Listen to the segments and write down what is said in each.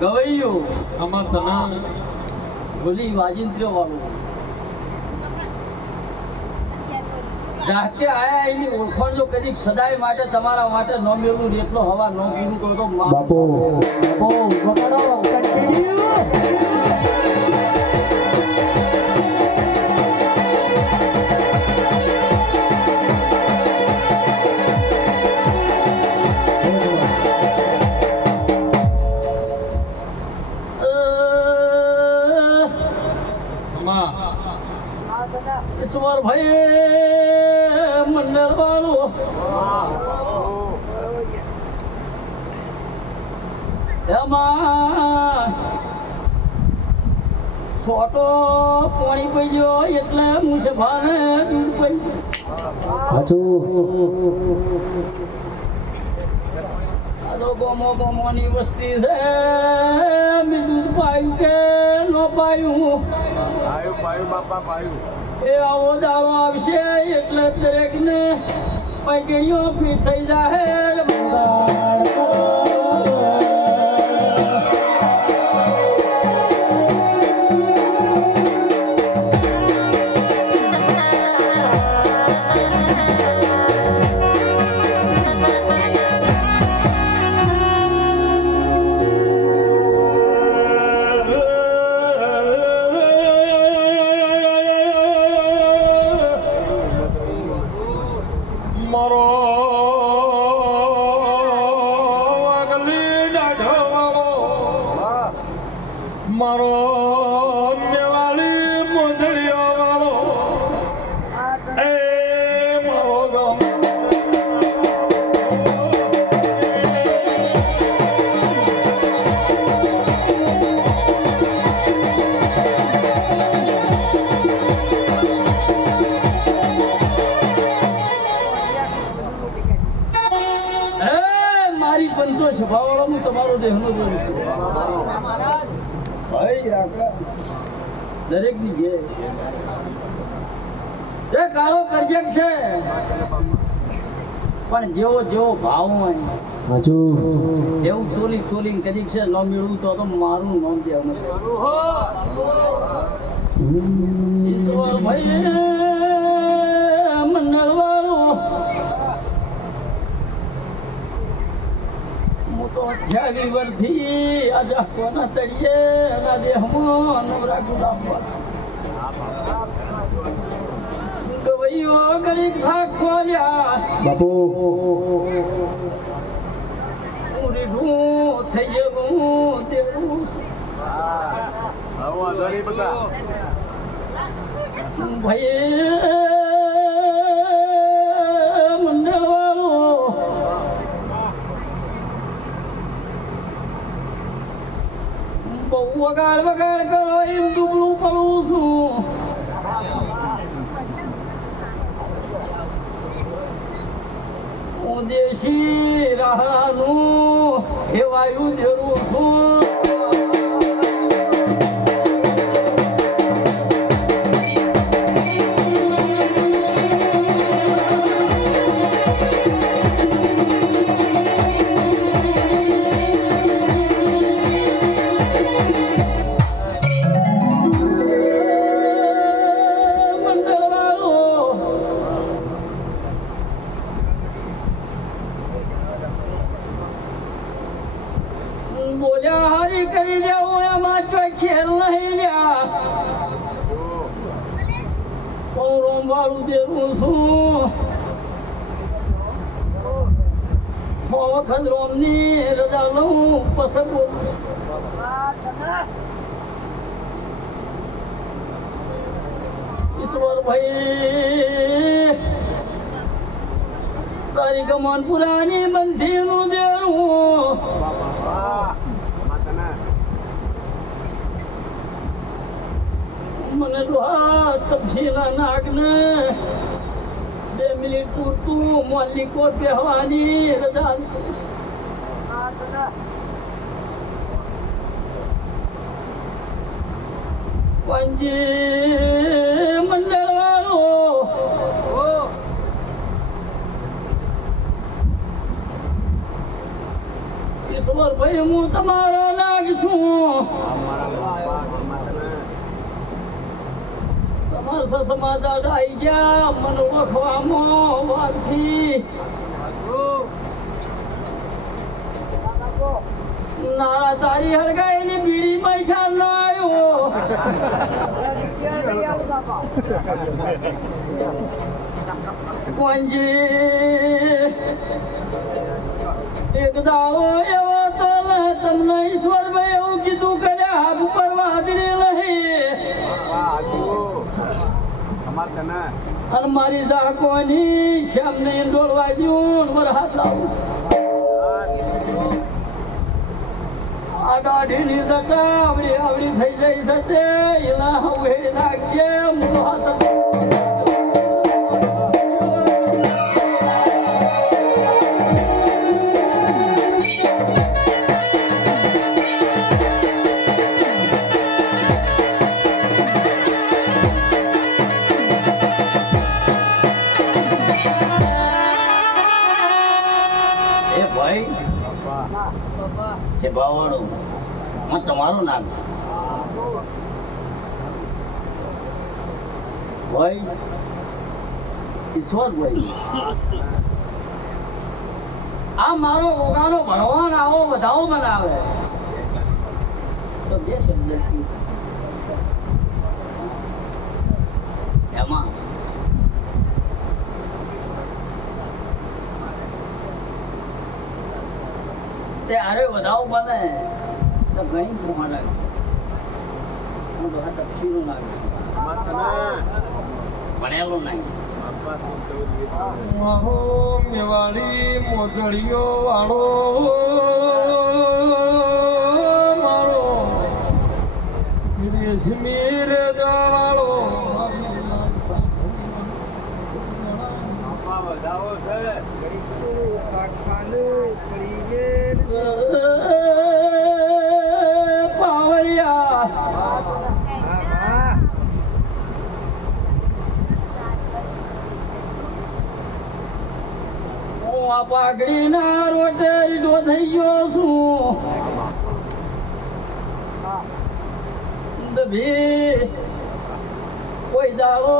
ગવૈયું આમાં તને ભૂલી વાજિંત્ર્ય વાળું. જાતે આયા એની ઓળખાણ જો કદી સદાય માટે તમારા માટે ન મેળવું એટલો હવા ન પીવું તો બાપુ. બાપુ. ઈશ્વર ભાઈ મંડળ વાળું એમાં છોટો પાણી પી ગયો એટલે મુસભાને દૂધ પી ગયો. તો ગોમો ની વસ્તી છે. મેં દૂધ પાયું કે ન પાયું? પાયું પાયું બાપા પાયું. એ આવો આવશે એટલે દરેકને પૈકડીઓ ફિટ થઈ જાય પંચો સભાવાળો હું તમારો દેહનો જોઉં છું. ભાઈ રાખડા. દરેકની જે એ કાળો કરજક છે. પણ જેવો જેવો ભાવ હોય. હાચું એવું તોલી તોલી કદીક છે ન મેળવું તો તો મારું નામ દેવાનું. ઈશ્વર ભાઈ. અઠ્યાવી વર્ષથી આજે કોના તળિયે એના દેહમાં નવરા ગુલામ બસ. બાપુ. થઈ ગયેલું દેવું ભાઈ વગાડ વગાડ કરો એમ દુબળું પડું છું. દેશી રાહનું હેવાયું જરૂર છું. તારી કમાન પુરાની બંધી નું દેરું. મને તો આ તપસીના નાકને બે મિનિટ પૂરતું માલિકો કહેવાની રજા પંજી મંડળ વાળો ઈશ્વર ભાઈ, હું તમારો નાગશું તમારા સમાચાર આવી ગયા, મને ઓળખવામાં વાતથી ના તારી હળગાયેલી બીડી પૈસા ના આવ્યો કોંજી એક દાડો તમને ઈશ્વરભાઈ એવું કીધું કે લે, હાથ ઉપર વાદળી લહી. અને મારી જાકોની શ્યામને ડોલવા દઉં વર હાથ લાવું આ દાઢીની જટા આવડી આવડી થઈ જઈ શકે એના હવે નાખીએ મૂળ ઈશ્વર ભાઈ. આ મારો ઓગાનો ભગવાન આવો વધાવો બનાવે. તો બે શબ્દ એમાં. તે આરે વધાવો બને તો ઘણી પોહા લાગે. હું બધા તપસીનું લાગે. ભણેલું નહીં. મોજડીઓ વાળો મારો રેશમી રેજા વાળો પાવળિયા હું આ પાઘડીના રોટે ઈડો થઈ ગયો છું. દભી કોઈ દાડો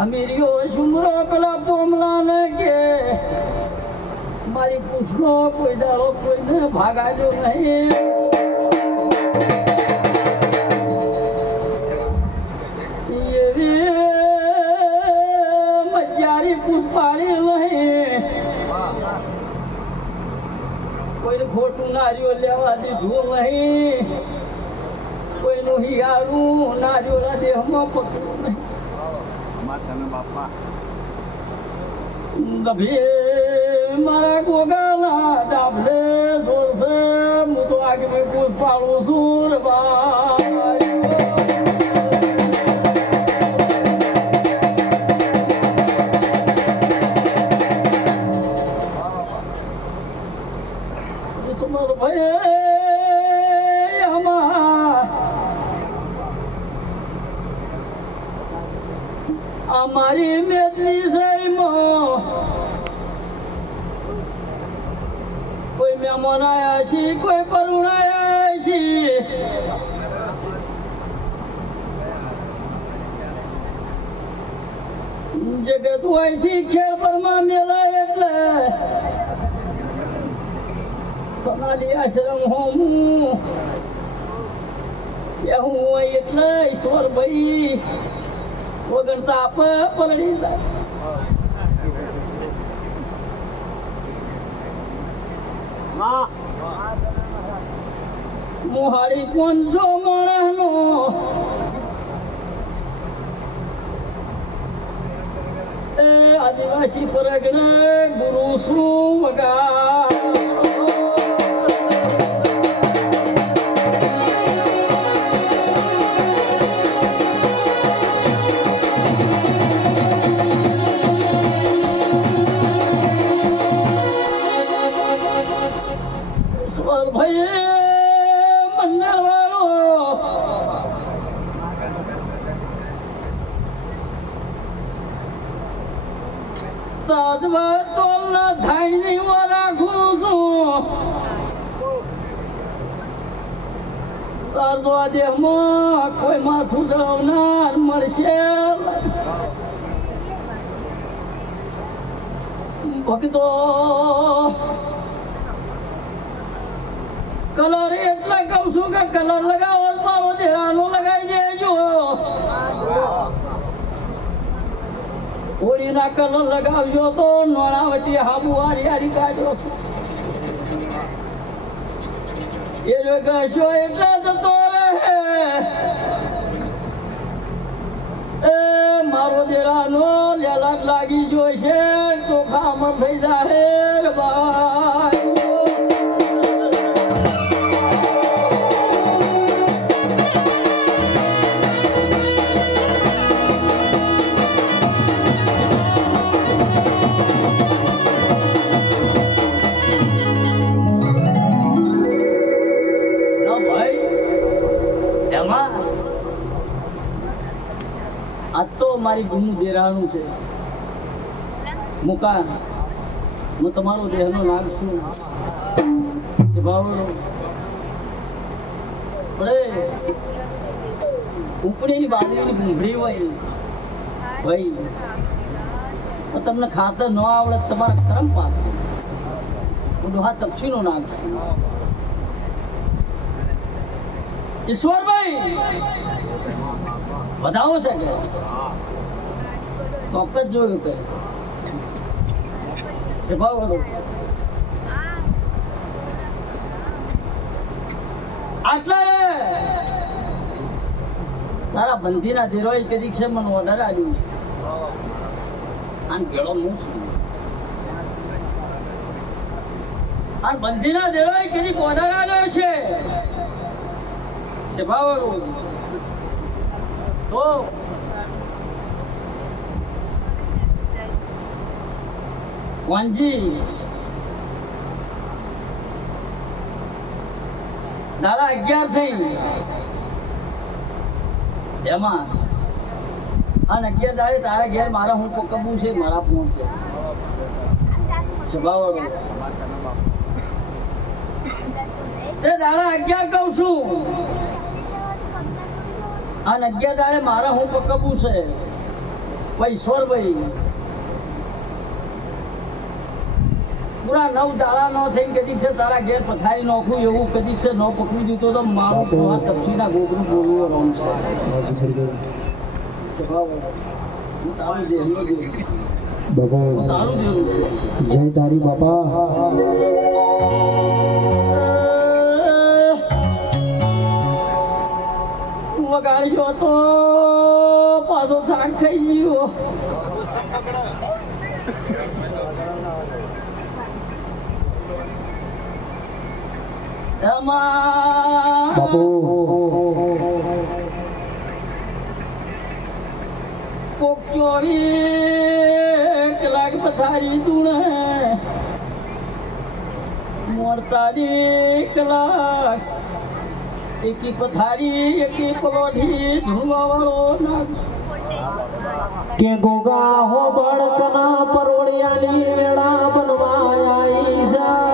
અમીરિયો સુમરો પેલા પોમલાને કે, મારી પૂછો કોઈ દાડો કોઈને ભાગાજો નહીં. ખોટું નારિયો લેવા દીધું નહીં. કોઈનું હિયારું નારિયોના દેહમાં પકડ્યું નહીં. બાપા ગભે મારા ગોગાના ડાબલે દોરસે હું તો આગળ પુષ્પાળું છું રે અમારી મેદની સૈમો કોઈ મહેમાન આવ્યા છે, કોઈ પરુણ આવ્યા જગત હોયથી ખેડ પરમાં મેલા એટલે સોનાલી આશ્રમ હોમું હું. એટલે ઈશ્વર ભાઈ વગર તાપ પલળી જાય મોહાડી પાંચસો માણસનો એ આદિવાસી પરગણ ગુરુ શું વગાડો કલર લગાવો, મારો ચહેરાનો લગાવી દેજો. હોળીના કલર લગાવજો તો નોણાવટી હાબુ હારી હારી કાઢ્યો એ કશો એટલે જતો રહે. એ મારો દેરાનો લેલાટ લાગી જોઈશે ચોખા અમર થઈ જાય ના એમાં આ તો મારી ગુનું દેરાણું છે. મુકા હું તમારો દેહનો નાગ છું. સ્વભાવનો. પડે ઉપડીની બાજરીની હોય ભાઈ તમને ખાતર ન આવડે તમારા કરમ પાપ હું તપસીનો નાગ છું. ઈશ્વરભાઈ, વધાવો છે કે? ચોક્કસ જોયું કે. સ્વભાવ હતો આટલા! તારા બંધીના દેરોય કદી છે મને ઓર્ડર આવ્યું છે આમ ભેળો હું છું. આ બંધીના દેરોય કદી ઓર્ડર આવ્યો છે સ્વભાવવાળું તો વાંજી દાડા અગિયાર થઈ એમાં અને અગિયાર દાડે તારા ઘેર મારા હું પકવવું છે, મારા ફોન છે. સ્વભાવવાળું તે દાડા અગિયાર કહું છું. અને અગિયાર દાડે મારે હું પકવવું છે. પૈશ્વરભાઈ પૂરા નવ દાડા ન થઈ કદીક છે તારા ઘેર પથારી નોખું એવું કદીક છે ન પકવી દીધું તો મારું પૂરા તપસીના ગોગરું બોલવું રોમ છે. જય તારી બાપા. વગાડશો તો પાછો થાક થઈ ગયો. બાપુ. કોક ચોરી કલાક પથારી તુણે મોરતારી કલાક એકી પથારી, એકી પલોઠી ધૂવા વાળો નાખ કે ગોગા હો બળકના પરોળિયાની વેળા બનવા આઈ છે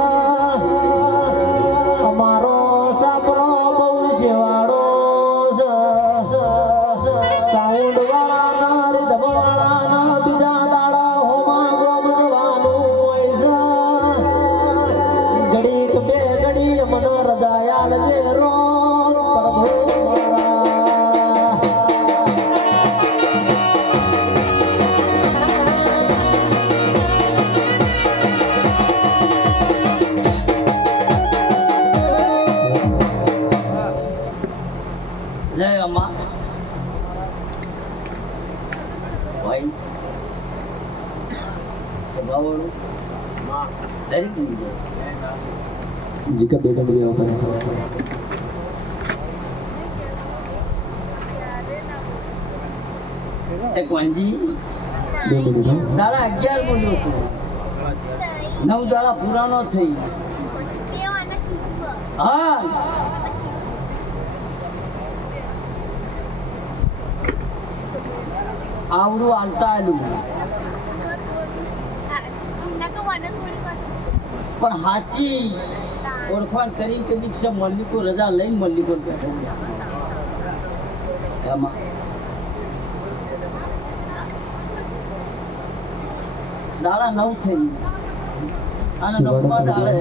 હો. દાડા અગિયાર બોલ્યો છું. નવ દાડા પુરાનો થઈ. હા. આવડું હાલતા આલું. પણ સાચી ઓળખાણ કરી કે દીક્ષા મલ્લિકો રજા લઈને મલ્લિકો બેઠો. એમાં. દાડા નવ થઈ અને નવમા દાડે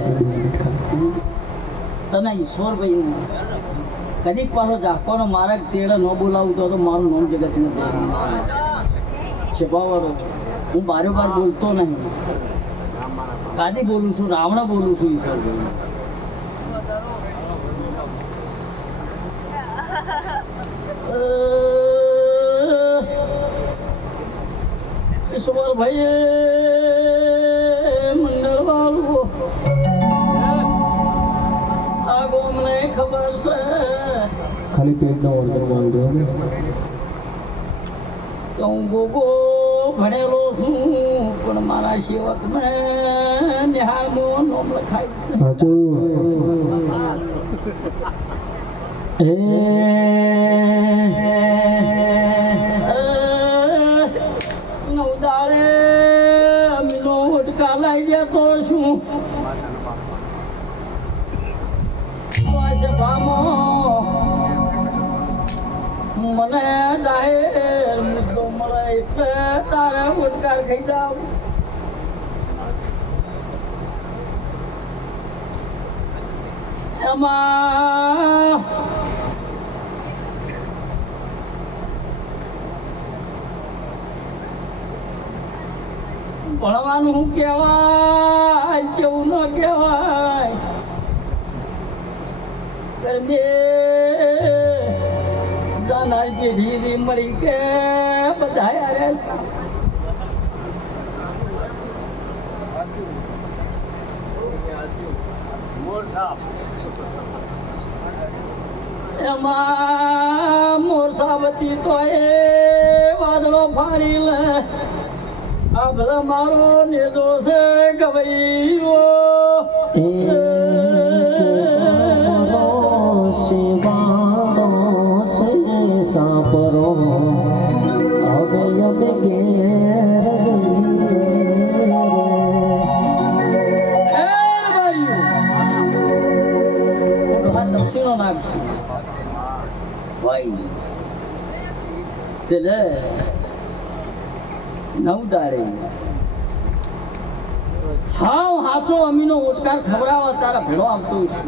તને ઈશ્વરભાઈ ને કદીક પાછો જાકોનો મારા તેડે ન બોલાવું તો મારું નામ જગત ને દે. શેપાવાળો હું બારે બાર બોલતો નહીં. કાદી બોલું છું? રાવણ બોલું છું ઈશ્વરભાઈ ઈશ્વર ખાલી પેટનો ઓર્ડર માંગતો ને? હું ગોગો ભણેલો છું પણ મારા સેવક નિહાળમાં નોમ લખાય. એ નવ દાડે અમીનો ઉટકા લઈ જતો છું. મને જાહેર મુદ્દો મળે એટલે તારે ઉટકાર ખાઈ જાવ એમાં ભણવાનું કેવા કહેવાય કેવું ન જાનાર પેઢી મળી કે બધા યારે એમાં મોરસાવતી તો એ વાદળો ફાડી લે. આ ભલા મારો નિર્દોષ છે સાપરો હવે હવે ઘેર નવ દાડે હાવ હાચો અમીનો ઓટકાર ખવડાવવા તારા ભેળો આવતો છું.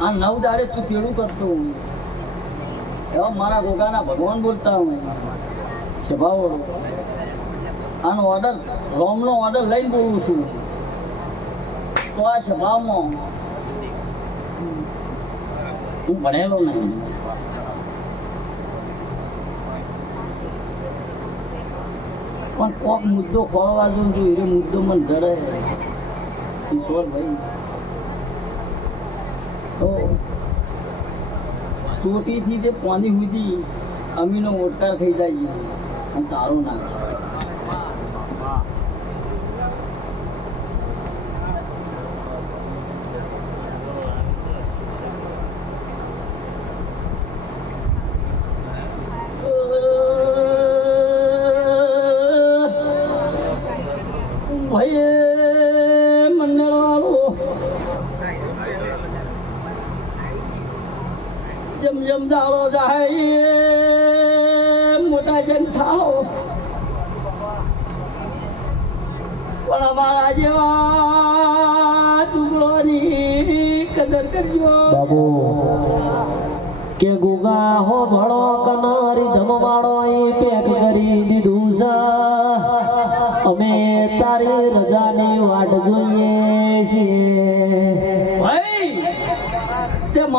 આ નવ દાડે તું તેડું કરતો હું એવા મારા ગોગાના ભગવાન બોલતા હું સ્વભાવ આનો ઓર્ડર રોમનો ઓર્ડર લઈને બોલું છું. તો આ સ્વભાવમાં હું ભણેલો નહીં. પણ કોક મુદ્દો ખોળવા દઉં છું એ મુદ્દો મને જડે ઈશ્વર ભાઈ તો ચોટીથી તે પાણી સુધી અમીનો મોટકાર થઈ જાય અને તારો ના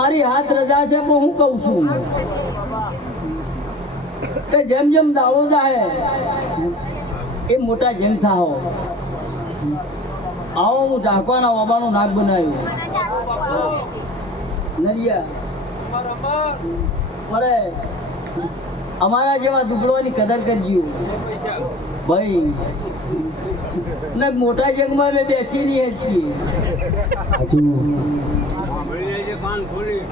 મારી હાથ રજા છે પણ હું કહું છું. કે જેમ જેમ દાડો જાય, એ મોટા જેમ થાઓ. આવો હું ઢાંકવાના ઓબાનું નાક બનાવ્યું. નરિયા પડે અમારા જેવા દુબળોની કદર કરજો. ભાઈ, ને મોટા જંગમાં અમે બેસી રહીએ છીએ. Iblis,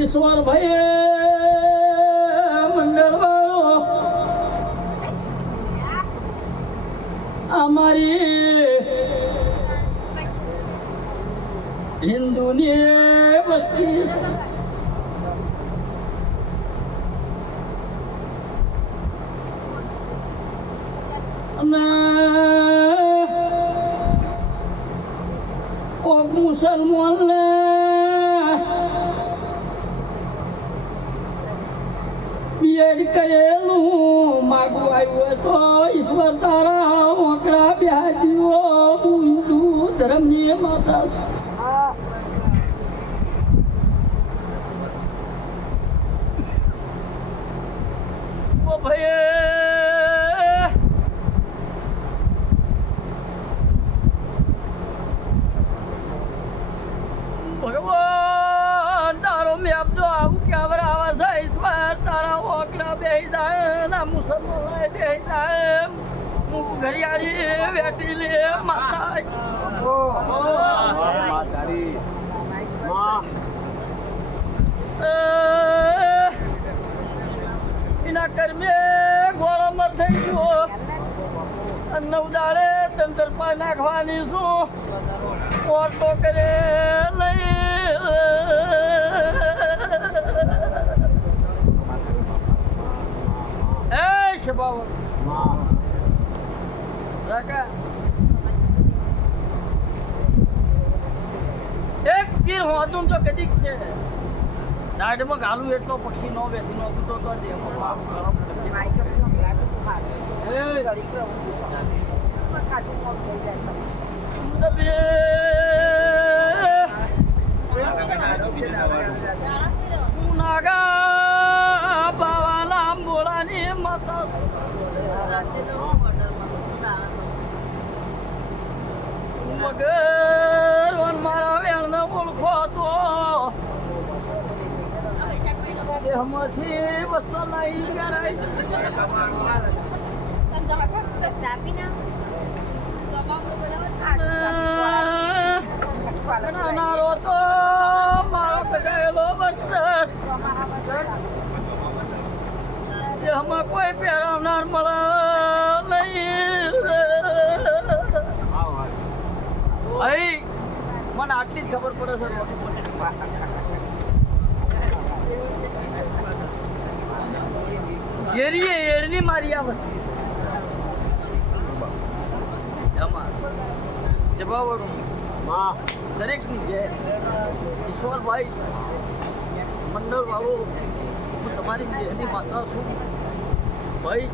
Iswara Amari, Indonesia. મુસલમાન ને બીએડ કરેલું માગું આવ્યું તો ઈશ્વર તારા ઓકડા બ્યાદીઓ હું હિન્દુ ધર્મની માતા છું ઓ ભાઈ ભગવાન તારો મેપ તો આવું ક્યાં આવે છે ઈશ્વર તારા ઓકડા બેહી જાય ના મુસલમાન બેહી જાય હું ઘરિયાળી વેટી લે માતા અ, એના કર્મે ગોળો મર થઈ ગયો અને નવ દાડે પણ નાખવાની શું ઓટો કરે લઈ. એ શબાવર કાકા એક તીર હોતું તો કદીક છે. દાઢમાં ગાલું એટલો પક્ષી નો બેસી નો તો તો મગર મારા વેણને ઓળખો તો દેહમાંથી વસ્તુ નહીં કરાય નાનારો તો મારો કજાયેલો બસ્તર જેમાં કોઈ પહેરવનાર ભાઈ મને આટલી જ ખબર પડે છે એરીએ એળની મારી આ વસ્તુ. જવાબડું દરેકની જે ઈશ્વરભાઈ મંડળ વાળો હું તમારી દેહની માતા છું. ભાઈ